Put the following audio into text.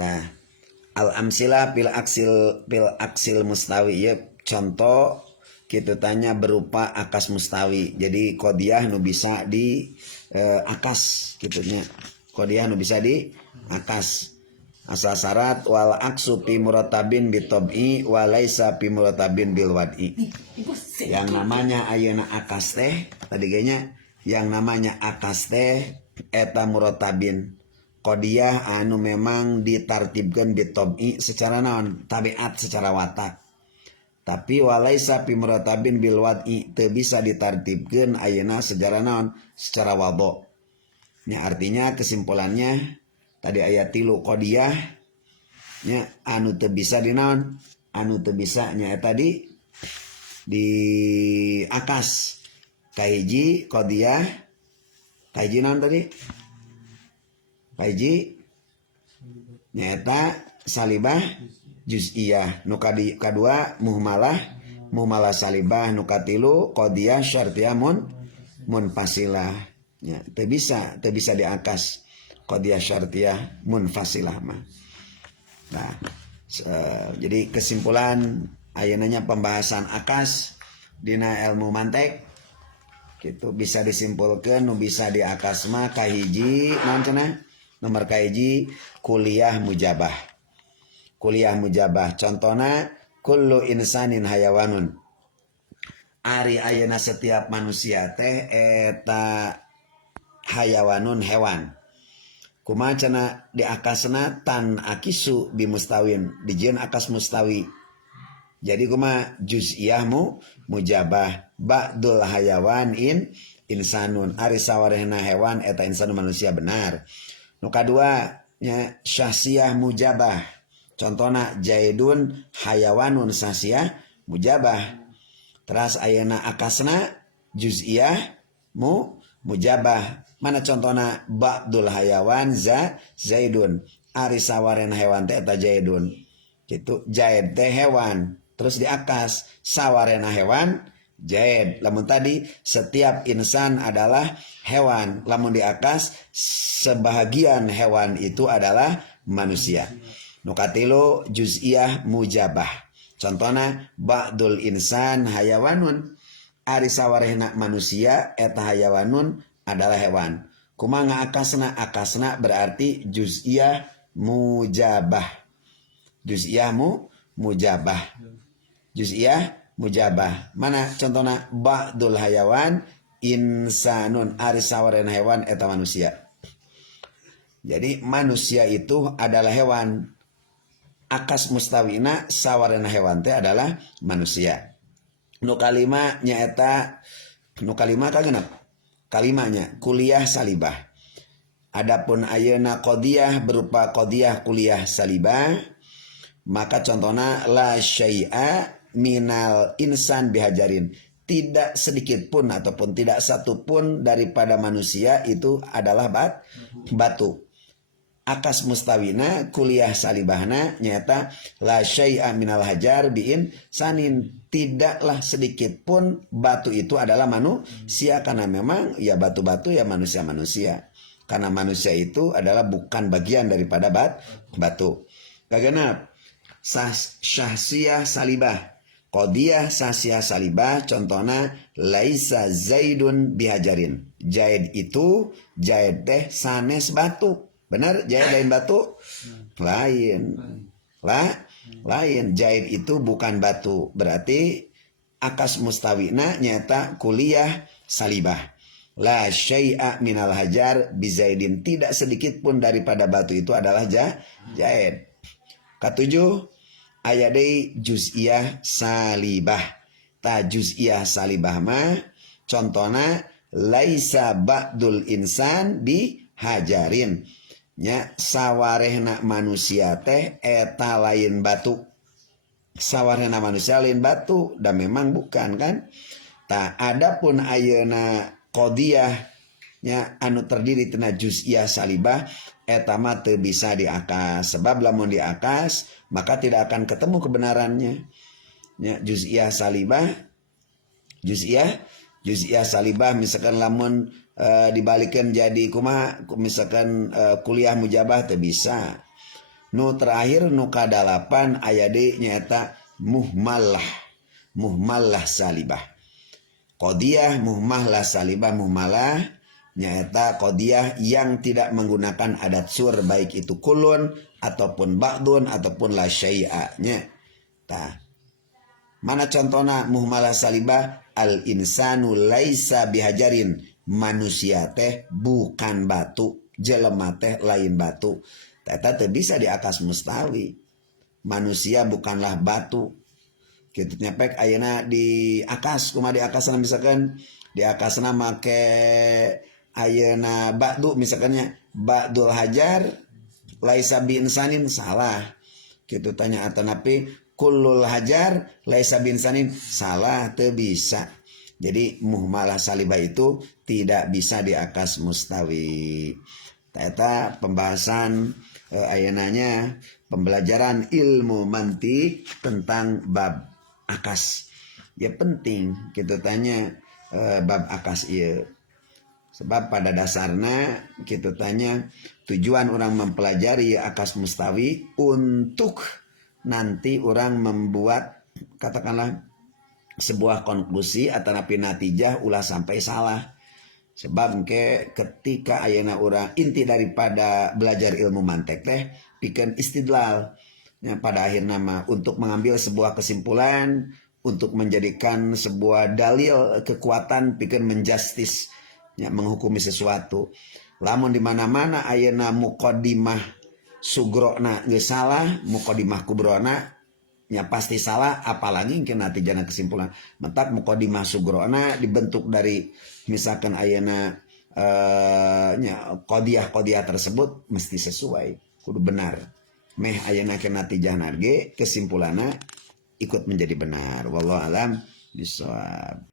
Nah, al amsilah pil aksil mustawi ya contoh kita tanya berupa akas mustawi. Jadi kodiah nu bisa di akas gitunya. Kodiah nu bisa di akas. Asal syarat wal aksu pi muratabin bitob'i walaisa pi muratabin bil wad'i. Yang namanya ayeuna akas teh tadi ganya yang namanya akas teh eta muratabin kodiah anu memang ditartibkan bitob'i secara naon tabiat secara watak. Tapi walaisa pi muratabin bil wad'i teu bisa ditartibkeun ayeuna secara naon secara wado. Nya artinya kesimpulannya tadi ayat 3 qadiyah nya anu teu bisa dinaon anu teu bisa nya tadi di akas kahiji qadiyah kahiji naon tadi kahiji nya eta salibah juz'iyah nu kadua muhmalah salibah nu katilu qadiyah syartiyah munfasilah nya teu bisa diakas qadiyah syartiyah munfasilah mah. Nah, jadi kesimpulan ayeunanya pembahasan akas dina ilmu mantek gitu bisa disimpulkeun nu bisa diakas mah kahiji naon cenah nomor kahiji kuliah mujabah contohna kullu insanin hayawanun ari ayeuna setiap manusia teh eta hayawanun hewan kumaha cenah di akasna tan akisu bimustawin dijieun akas mustawi jadi kumaha juz'iyah mujabah ba'dul hayawan insanun ari sawarehna hewan eta insanun manusia benar nu kadua nya syahsiyah mujabah contohna jaidun hayawanun syahsiyah mujabah teras ayeuna akasna juz'iyah mujabah mana contohna ba'dul hayawan zaidun ari sawarena hewan teh eta jaidun gitu jaid teh hewan terus diakas sawarena hewan jaid lamun tadi setiap insan adalah hewan lamun diakas sebahagian hewan itu adalah manusia nu katilu juz'iyah mujabah contohna ba'dul insan hayawanun ari sawarehna manusia eta hayawanun adalah hewan. Kumaha akasna berarti juz'iyah mujabah. Juz'iyah mujabah. Mana contohna ba'dul hayawan insanun ari sawarena hewan eta manusia. Jadi manusia itu adalah hewan. Akas mustawina sawarena hewan teh adalah manusia. Nu kalima nyaeta nu kalima kagenep kalimanya kuliah salibah. Adapun ayeuna qadiyah berupa qadiyah kuliah salibah maka contohna la syai'a minal insan bihajarin tidak sedikit pun ataupun tidak satu pun daripada manusia itu adalah batu. Akas mustawina kuliah salibahna nyata la syai'a minal hajar biin sanin tidaklah sedikit pun batu itu adalah manusia karena memang ya batu-batu ya manusia-manusia karena manusia itu adalah bukan bagian daripada batu. Kagenap syahsiyah salibah qadiyah syahsiyah salibah contohna laisa zaidun bihajarin jaid itu jaid teh sanes batu. Benar jaid lain batu? Lain. Jaid itu bukan batu. Berarti akas mustawina nyata kuliah salibah. La syai'a minal hajar bizaidin. Tidak sedikit pun daripada batu itu adalah jaid. Ketujuh ayadai juz'iyah salibah. Ta juz'iyah salibah mah contohna laisa ba'dul insan bihajarin. Nya sawarehna manusia teh eta lain batu sawarehna manusia lain batu dan memang bukan kan tak adapun ayeuna qadiyah nya anu terdiri tina juz'iyah salibah eta mah teu bisa diakas sebab lamun diakas maka tidak akan ketemu kebenarannya nya juz'iyah salibah juz'iyah salibah misalkan lamun dibalikan jadi kumaha misalkan kuliah mujabah teu bisa Nu terakhir nu kadalapan aya deui nyaeta muhmallah salibah. Qodiyah muhmallah salibah. Muhmallah nyaeta qodiyah yang tidak menggunakan adat sur, baik itu kulun ataupun ba'dun ataupun la syai'a nya. Tah. Mana contohna muhmallah salibah? Al insanu laisa bihajarin, manusia teh bukan batu, jelema teh lain batu. Eta teu bisa diakas mustawi. Manusia bukanlah batu. Kitu nya pek ayeuna di akas, kumaha di akasna misalkan di akasna make ayeuna ba'du misalkan nya ba'dul hajar laisa bi insanin, salah. Kitu tanya atanapi kullul hajar laisa bi insanin, salah, teu bisa. Jadi muhmalah salibah itu tidak bisa diakas mustawi. Eta pembahasan ayeunanya pembelajaran ilmu mantik tentang bab akas. Ya penting kita tanya bab akas ieu. Sebab pada dasarnya kita tanya tujuan orang mempelajari akas mustawi untuk nanti orang membuat katakanlah sebuah konklusi atau natijah ulah sampai salah. Sebab ketika ayeuna urang inti daripada belajar ilmu mantek teh pikeun istidlal ya, pada akhirnya mah untuk mengambil sebuah kesimpulan, untuk menjadikan sebuah dalil kekuatan, pikeun menjustis ya, menghukumi sesuatu. Lamun di mana-mana ayeuna muqaddimah sugrona geus salah, muqaddimah kubrona ya pasti salah, apalagi mungkin natijana kesimpulan. Mentak muqaddimah sugrona dibentuk dari misalkan ayeuna qadiyah tersebut mesti sesuai, kudu benar. Meh ayeuna ke natijana ge kesimpulanna ikut menjadi benar. Wallahu alam bisawab.